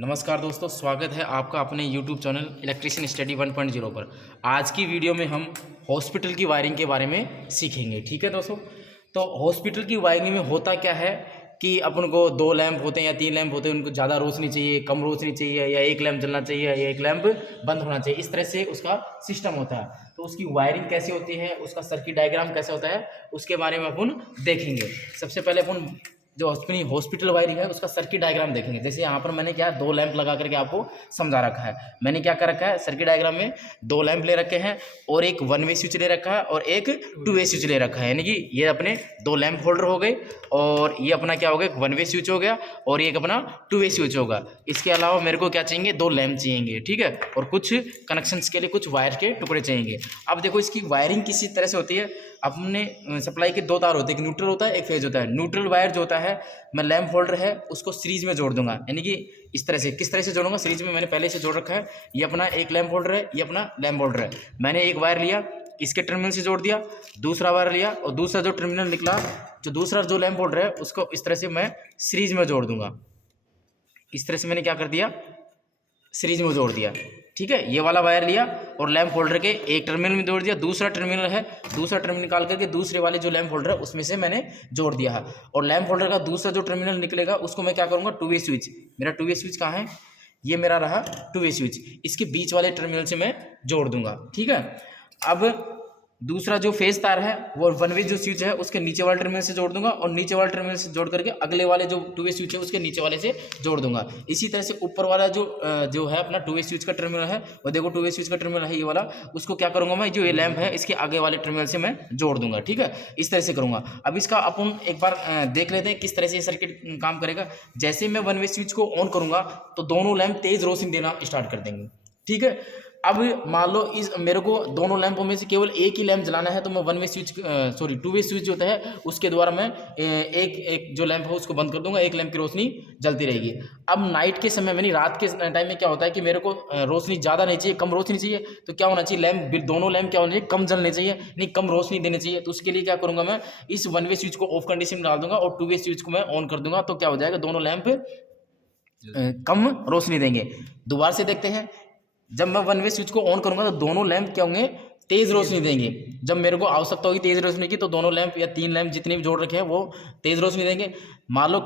नमस्कार दोस्तों, स्वागत है आपका अपने YouTube चैनल इलेक्ट्रिशियन स्टडी 1.0 पर। आज की वीडियो में हम हॉस्पिटल की वायरिंग के बारे में सीखेंगे। ठीक है दोस्तों, तो हॉस्पिटल की वायरिंग में होता क्या है कि अपन को 2 लैंप होते हैं या 3 लैंप होते हैं, उनको ज़्यादा रोशनी चाहिए, कम रोशनी चाहिए, या एक लैंप जलना चाहिए या एक लैंप बंद होना चाहिए। इस तरह से उसका सिस्टम होता है। तो उसकी वायरिंग कैसे होती है, उसका सर्किट डायग्राम कैसे होता है, उसके बारे में अपन देखेंगे। सबसे पहले अपन जो अपनी हॉस्पिटल वायरिंग है उसका सर्किट डायग्राम देखेंगे। जैसे यहाँ पर मैंने क्या 2 लैंप लगा करके आपको समझा रखा है। मैंने क्या कर रखा है, सर्किट डायग्राम में 2 लैंप ले रखे हैं और एक 1 वे स्विच ले रखा है और एक 2 वे स्विच ले रखा है। यानी कि ये अपने 2 लैंप होल्डर हो गए और ये अपना क्या हो गया, 1 वे स्विच हो गया और एक अपना 2 वे स्विच होगा। इसके अलावा मेरे को क्या चाहिए, 2 लैंप चाहिए। ठीक है, और कुछ कनेक्शंस के लिए कुछ वायर के टुकड़े चाहिए। अब देखो इसकी वायरिंग किसी तरह से होती है। अपने सप्लाई के 2 तार होते हैं, एक न्यूट्रल होता है, एक फेज होता है। न्यूट्रल वायर जो होता है, मैं लैंप होल्डर है उसको सीरीज में जोड़ दूंगा। यानी कि इस तरह से, किस तरह से जोड़ूंगा, सीरीज में मैंने पहले से जोड़ रखा है। ये अपना एक लैंप होल्डर है, ये अपना लैंप होल्डर है। मैंने एक वायर लिया, इसके टर्मिनल से जोड़ दिया, दूसरा वायर लिया और दूसरा जो टर्मिनल निकला, जो दूसरा जो लैंप होल्डर है उसको इस तरह से मैं सीरीज में जोड़ दूंगा। इस तरह से मैंने क्या कर दिया, सीरीज में जोड़ दिया। ठीक है, ये वाला वायर लिया और लैंप होल्डर के एक टर्मिनल में जोड़ दिया, दूसरा टर्मिनल है, दूसरा टर्मिनल निकाल करके दूसरे वाले जो लैंप होल्डर है उसमें से मैंने जोड़ दिया है। और लैंप होल्डर का दूसरा जो टर्मिनल निकलेगा उसको मैं क्या करूँगा, 2 वे स्विच। मेरा 2 वे स्विच कहाँ है, ये मेरा रहा 2 वे स्विच, इसके बीच वाले टर्मिनल से मैं जोड़ दूंगा। ठीक है, अब दूसरा जो फेज तार है वो 1 वे जो स्विच है उसके नीचे वाले टर्मिनल से जोड़ दूंगा और नीचे वाले टर्मिनल से जोड़ करके अगले वाले जो 2 वे स्विच है उसके नीचे वाले से जोड़ दूंगा। इसी तरह से ऊपर वाला जो है अपना 2 वे स्विच का टर्मिनल है, वो देखो 2 वे स्विच का टर्मिनल है ये वाला, उसको क्या करूंगा मैं, जो ये लैंप है इसके आगे वाले टर्मिनल से मैं जोड़ दूंगा। ठीक है, इस तरह से करूंगा। अब इसका अपन एक बार देख लेते हैं किस तरह से ये सर्किट काम करेगा। जैसे मैं 1 वे स्विच को ऑन करूंगा तो दोनों लैंप तेज रोशनी देना स्टार्ट कर देंगे। ठीक है, अब मान लो इस मेरे को दोनों लैंपों में से केवल एक ही लैंप जलाना है, तो मैं 1 वे स्विच 2 वे स्विच जो होता है उसके द्वारा मैं एक एक जो लैंप है उसको बंद कर दूंगा, एक लैंप की रोशनी जलती रहेगी। अब नाइट के समय में, नहीं रात के टाइम में क्या होता है कि मेरे को रोशनी ज़्यादा नहीं चाहिए, कम रोशनी चाहिए। तो क्या होना चाहिए, लैंप दोनों लैंप क्या होना चाहिए, कम जलने चाहिए, नहीं कम रोशनी देनी चाहिए। तो उसके लिए क्या करूँगा, मैं इस 1 वे स्विच को ऑफ कंडीशन में डाल दूंगा और 2 वे स्विच को मैं ऑन कर दूंगा। तो क्या हो जाएगा, दोनों लैंप कम रोशनी देंगे। दोबारा से देखते हैं, जब मैं 1 वे स्विच को ऑन करूंगा तो दोनों लैंप क्या होंगे, तेज रोशनी देंगे। जब मेरे को आवश्यकता होगी तेज रोशनी की तो दोनों लैंप या 3 लैंप जितने भी जोड़ रखे हैं वो तेज रोशनी देंगे। मान लो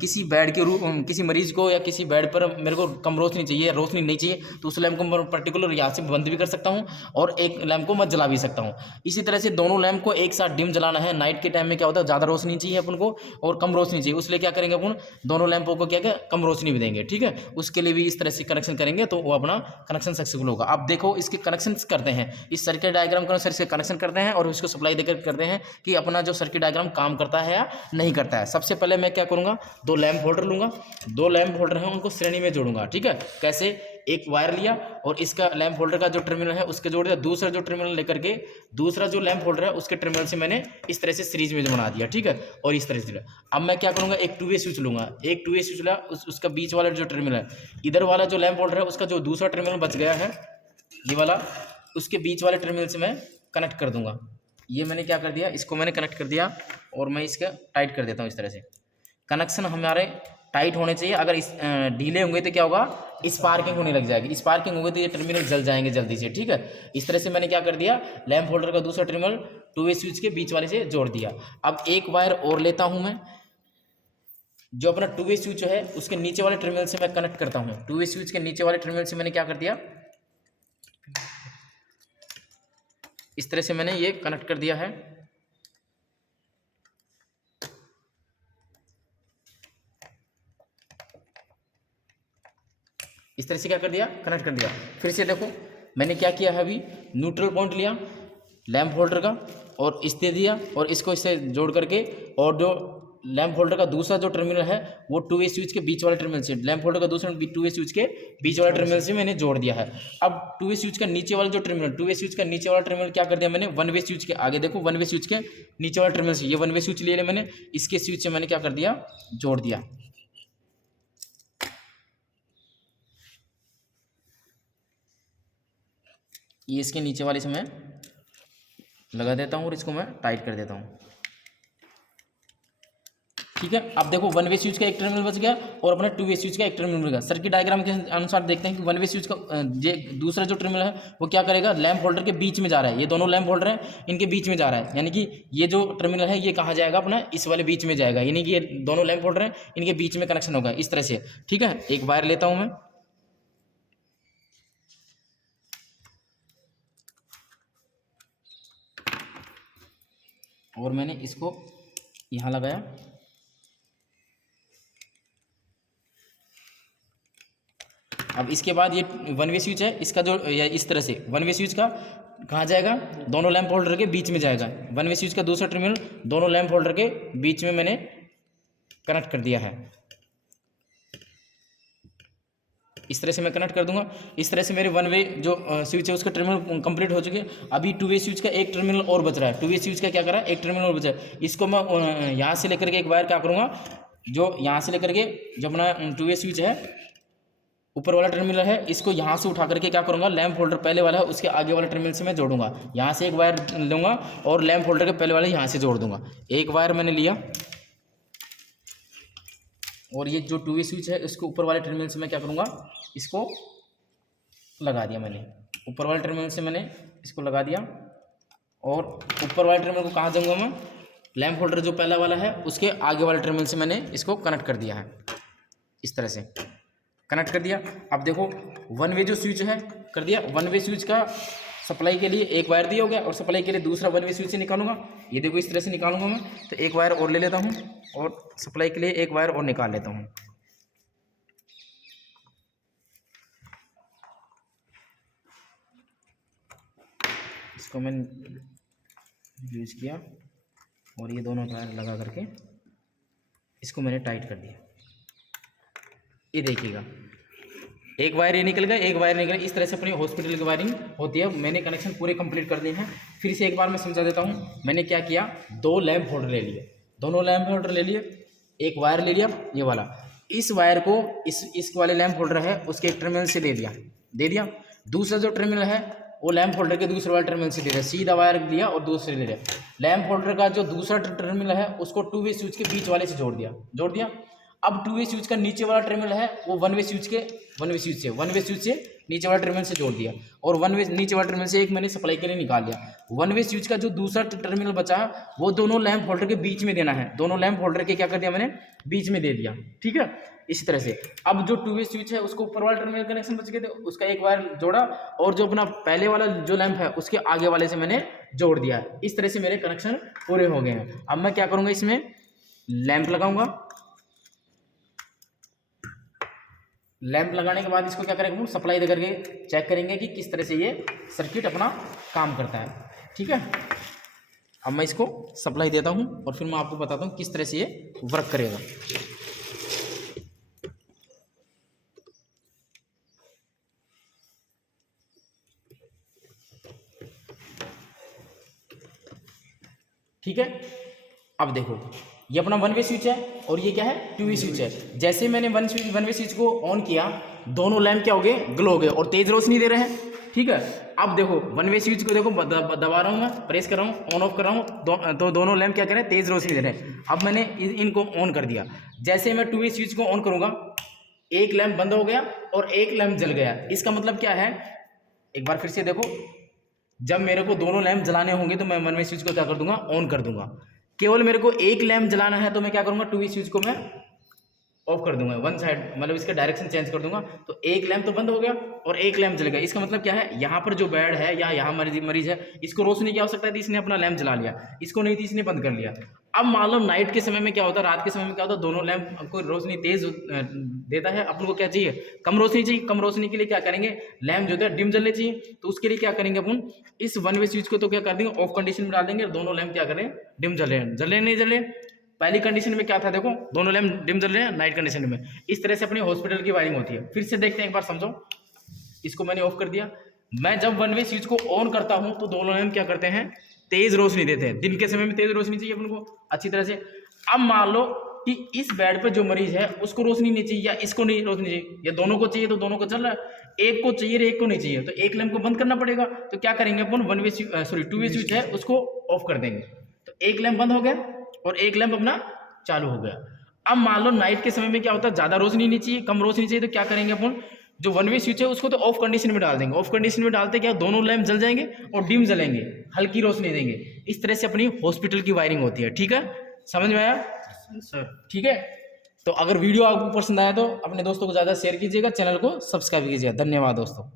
किसी बेड के रूम, किसी मरीज को या किसी बेड पर मेरे को कम रोशनी चाहिए, रोशनी नहीं चाहिए, तो उस लैंप को मैं पर्टिकुलर यहाँ से बंद भी कर सकता हूँ और एक लैंप को मैं जला भी सकता हूँ। इसी तरह से दोनों लैंप को एक साथ डिम जलाना है। नाइट के टाइम में क्या होता है, ज़्यादा रोशनी चाहिए अपन को और कम रोशनी चाहिए, उसलिए क्या करेंगे अपन, दोनों लैंपों को क्या कम रोशनी भी देंगे। ठीक है, उसके लिए भी इस तरह से कनेक्शन करेंगे तो वो अपना कनेक्शन सक्सेसफुल होगा। अब देखो इसके कनेक्शन करते हैं, इस सर्किट डायग्राम के अनुसार इसके कनेक्शन करते हैं और इसको सप्लाई देकर करते हैं कि अपना जो सर्किट डायग्राम काम करता है या नहीं करता है। सबसे पहले मैं क्या करूंगा, 2 लैंप होल्डर लूंगा, 2 लैंप होल्डर हैं उनको श्रेणी में जोड़ूंगा। ठीक है, कैसे, एक वायर लिया और इसका लैंप होल्डर का जो टर्मिनल है उसके जोड़ दिया, दूसरा जो टर्मिनल लेकर के दूसरा जो लैंप होल्डर है उसके टर्मिनल से मैंने इस तरह से सीरीज में बना दिया। ठीक है, और इस तरह से अब मैं क्या करूंगा, एक 2 वे स्विच लूंगा, एक 2 वे स्विच ला, उसका बीच वाला जो टर्मिनल है, इधर वाला जो लैंप होल्डर है उसका जो दूसरा टर्मिनल बच गया है ये वाला, उसके बीच वाले टर्मिनल से मैं कनेक्ट कर दूंगा। ये मैंने क्या कर दिया, इसको मैंने कनेक्ट कर दिया और मैं इसका टाइट कर देता हूँ। इस तरह से कनेक्शन हमारे टाइट होने चाहिए। अगर इस ढीले होंगे तो क्या होगा, स्पार्किंग होने लग जाएगी, स्पार्किंग होगी तो ये टर्मिनल जल जाएंगे जल्दी से। ठीक है, इस तरह से मैंने क्या कर दिया, लैंप होल्डर का दूसरा टर्मिनल 2 वे स्विच के बीच वाले से जोड़ दिया। अब एक वायर और लेता हूं मैं, जो अपना 2 वे स्विच है उसके नीचे वाले टर्मिनल से मैं कनेक्ट करता हूं। 2 वे स्विच के नीचे वाले टर्मिनल से मैंने क्या कर दिया, इस तरह से मैंने ये कनेक्ट कर दिया है। इस तरह से क्या कर दिया, कनेक्ट कर दिया। फिर से देखो मैंने क्या किया है, अभी न्यूट्रल पॉइंट लिया लैंप होल्डर का और इस दे दिया और इसको इससे जोड़ करके, और जो लैंप होल्डर का दूसरा जो टर्मिनल है वो 2 वे स्विच के बीच वाले टर्मिनल से, लैंप होल्डर का दूसरा 2 वे स्विच के बीच वाले टर्मिनल से मैंने जोड़ दिया है। अब 2 वे स्विच का नीचे वाला जो टर्मिनल, 2 वे स्विच का नीचे वाला टर्मिनल क्या कर दिया मैंने, 1 वे स्विच के आगे, देखो 1 वे स्विच के नीचे वाला टर्मिनल से, ये 1 वे स्विच ले लिया मैंने, इसके स्विच से मैंने क्या कर दिया, जोड़ दिया। ये इसके नीचे वाले से मैं लगा देता हूँ और इसको मैं टाइट कर देता हूँ। ठीक है। अब देखो वन वे स्विच का एक टर्मिनल बच गया और अपना टू वे स्विच का एक टर्मिनल बच गया। सर्किट डायग्राम के अनुसार देखते हैं कि वन वे स्विच का दूसरा जो टर्मिनल है वो क्या करेगा, लैंप होल्डर के बीच में जा रहा है। ये दोनों लैंप होल्डर हैं, इनके बीच में जा रहा है, यानी कि ये जो टर्मिनल है ये कहाँ जाएगा, अपना इस वाले बीच में जाएगा, यानी कि ये दोनों लैंप होल्डर हैं, इनके बीच में कनेक्शन होगा इस तरह से। ठीक है, एक वायर लेता हूँ मैं, और मैंने इसको यहाँ लगाया। अब इसके बाद ये वन वे स्विच है, इसका जो या इस तरह से वन वे स्विच का कहाँ जाएगा, दोनों लैंप होल्डर के बीच में जाएगा। वन वे स्विच का दूसरा टर्मिनल दोनों लैंप होल्डर के बीच में मैंने कनेक्ट कर दिया है। इस तरह से मैं कनेक्ट कर दूंगा। इस तरह से मेरे वन वे जो स्विच है उसका टर्मिनल कंप्लीट हो चुके हैं। अभी टू वे स्विच का एक टर्मिनल और बच रहा है। टू वे स्विच का क्या कर रहा है, एक टर्मिनल और बचा है। इसको मैं यहाँ से लेकर के एक वायर क्या करूँगा, जो यहाँ से लेकर के जो अपना टू वे स्विच है ऊपर वाला टर्मिनल है, इसको यहाँ से उठा करके क्या करूँगा, लैंप होल्डर पहले वाला है उसके आगे वाले टर्मिनल से मैं जोड़ूंगा। यहाँ से एक वायर लूँगा और लैंप होल्डर के पहले वाले यहाँ से जोड़ दूंगा। एक वायर मैंने लिया और ये जो टू वे स्विच है इसको ऊपर वाले टर्मिनल से मैं क्या करूँगा, इसको लगा दिया मैंने। ऊपर वाले टर्मिनल से मैंने इसको लगा दिया और ऊपर वाले टर्मिनल को कहाँ दूंगा मैं, लैंप होल्डर जो पहला वाला है उसके आगे वाले टर्मिनल से मैंने इसको कनेक्ट कर दिया है। इस तरह से कनेक्ट कर दिया। अब देखो वन वे जो स्विच है कर दिया। वन वे स्विच का सप्लाई के लिए एक वायर दिया हो गया और सप्लाई के लिए दूसरा वन वे स्विच से निकालूंगा। ये देखो इस तरह से निकालूंगा मैं। तो एक वायर और ले लेता हूँ और सप्लाई के लिए एक वायर और निकाल लेता हूँ। इसको मैंने यूज किया और ये दोनों वायर लगा करके इसको मैंने टाइट कर दिया। ये देखिएगा एक वायर ये निकल गया, एक वायर निकल गया। इस तरह से अपनी हॉस्पिटल की वायरिंग होती है। मैंने कनेक्शन पूरे कंप्लीट कर दिए हैं। फिर से एक बार मैं समझा देता हूँ। मैंने क्या किया, दो लैंप होल्डर ले लिए, दोनों लैंप होल्डर ले लिए, एक वायर ले लिया ये वाला। इस वायर को इस वाले लैंप होल्डर है उसके एक टर्मिनल से दे दिया। दूसरा जो टर्मिनल है वो लैंप होल्डर के दूसरे वाले टर्मिनल से दे दिया। सीधा वायर लिया और दूसरे ले लिया। लैंप होल्डर का जो दूसरा टर्मिनल है उसको टू वे स्विच के बीच वाले से जोड़ दिया। अब टू वे स्विच का नीचे वाला टर्मिनल है वो वन वे स्विच से नीचे वाला टर्मिनल से जोड़ दिया और नीचे वाला टर्मिनल से एक मैंने सप्लाई के लिए निकाल लिया। वन वे स्विच का जो दूसरा टर्मिनल बचा वो दोनों लैंप होल्डर के बीच में देना है। दोनों लैंप होल्डर के क्या कर दिया मैंने, बीच में दे दिया। ठीक है, इसी तरह से अब जो टू वे स्विच है उसको ऊपर वाला टर्मिनल कनेक्शन बच गए थे, उसका एक वायर जोड़ा और जो अपना पहले वाला जो लैंप है उसके आगे वाले से मैंने जोड़ दिया। इस तरह से मेरे कनेक्शन पूरे हो गए हैं। अब मैं क्या करूँगा, इसमें लैंप लगाऊंगा। लैंप लगाने के बाद इसको क्या करेंगे, सप्लाई दे करके चेक करेंगे कि किस तरह से ये सर्किट अपना काम करता है। ठीक है, अब मैं इसको सप्लाई देता हूं और फिर मैं आपको बताता हूं किस तरह से ये वर्क करेगा। ठीक है, अब देखो ये अपना वन वे स्विच है और ये क्या है, टू वे स्विच है। जैसे मैंने वन वे स्विच को ऑन किया, दोनों लैंप क्या हो गए, ग्लो हो गए और तेज रोशनी दे रहे हैं। ठीक है, अब देखो वन वे स्विच को देखो दबा रहा हूँ मैं, प्रेस कर रहा हूँ, ऑन ऑफ कर रहा हूँ, तो दोनों लैंप क्या कर रहे हैं, तेज रोशनी दे रहे हैं। अब मैंने इनको ऑन कर दिया। जैसे मैं टू वे स्विच को ऑन करूँगा, एक लैंप बंद हो गया और एक लैंप जल गया। इसका मतलब क्या है, एक बार फिर से देखो, जब मेरे को दोनों लैंप जलाने होंगे तो मैं वन वे स्विच को क्या कर दूंगा, ऑन कर दूंगा। केवल मेरे को एक लैंप जलाना है तो मैं क्या करूंगा, टू वे स्विच को मैं ऑफ कर दूंगा, वन साइड, मतलब इसका डायरेक्शन चेंज कर दूंगा। तो एक लैंप तो बंद हो गया और एक लैंप जल गया। इसका मतलब क्या है, यहाँ पर जो बेड है या यहाँ मरीज है, इसको रोशनी की आवश्यकता थी, इसने अपना लैंप जला लिया, इसको नहीं थी, इसने बंद कर लिया। अब मान लो नाइट के समय में क्या होता है, रात के समय में क्या होता है, दोनों लैंप को रोशनी तेज देता है। अपन को क्या चाहिए, कम रोशनी चाहिए। कम रोशनी के लिए क्या करेंगे, लैंप जो है डिम जलने चाहिए। तो उसके लिए क्या करेंगे अपन, इस वन वे स्विच को तो क्या कर देंगे, ऑफ कंडीशन में डाल देंगे। दोनों लैंप क्या करें, डिम जले नहीं जले। पहली कंडीशन में क्या था, देखो दोनों लैंप डिम जल रहे हैं नाइट कंडीशन में। इस तरह से अपनी हॉस्पिटल की वायरिंग होती है। फिर से देखते हैं, एक बार समझो। इसको मैंने ऑफ कर दिया। मैं जब वन वे स्विच को ऑन करता हूं तो दोनों लैंप क्या करते हैं, तेज रोशनी देते हैं। दिन के समय में तेज रोशनी चाहिए अपन को अच्छी तरह से। अब मान लो कि इस बेड पे जो मरीज है उसको रोशनी नहीं चाहिए या इसको नहीं रोशनी चाहिए, या दोनों को चाहिए तो दोनों को चल रहा है, एक को चाहिए एक को नहीं चाहिए, तो एक लैंप को बंद करना पड़ेगा। तो क्या करेंगे अपन, टू वे स्विच है उसको ऑफ कर देंगे। तो एक लैंप बंद हो गया और एक लैंप अपना चालू हो गया। अब मान लो नाइट के समय में क्या होता है, ज़्यादा रोशनी नहीं चाहिए, कम रोशनी चाहिए, तो क्या करेंगे अपन, जो वन वे स्विच है उसको तो ऑफ कंडीशन में डाल देंगे। ऑफ कंडीशन में डालते क्या, दोनों लैंप जल जाएंगे और डिम जलेंगे, हल्की रोशनी देंगे। इस तरह से अपनी हॉस्पिटल की वायरिंग होती है। ठीक है, समझ में आया सर? ठीक है, तो अगर वीडियो आपको पसंद आया तो अपने दोस्तों को ज़्यादा शेयर कीजिएगा, चैनल को सब्सक्राइब कीजिएगा। धन्यवाद दोस्तों।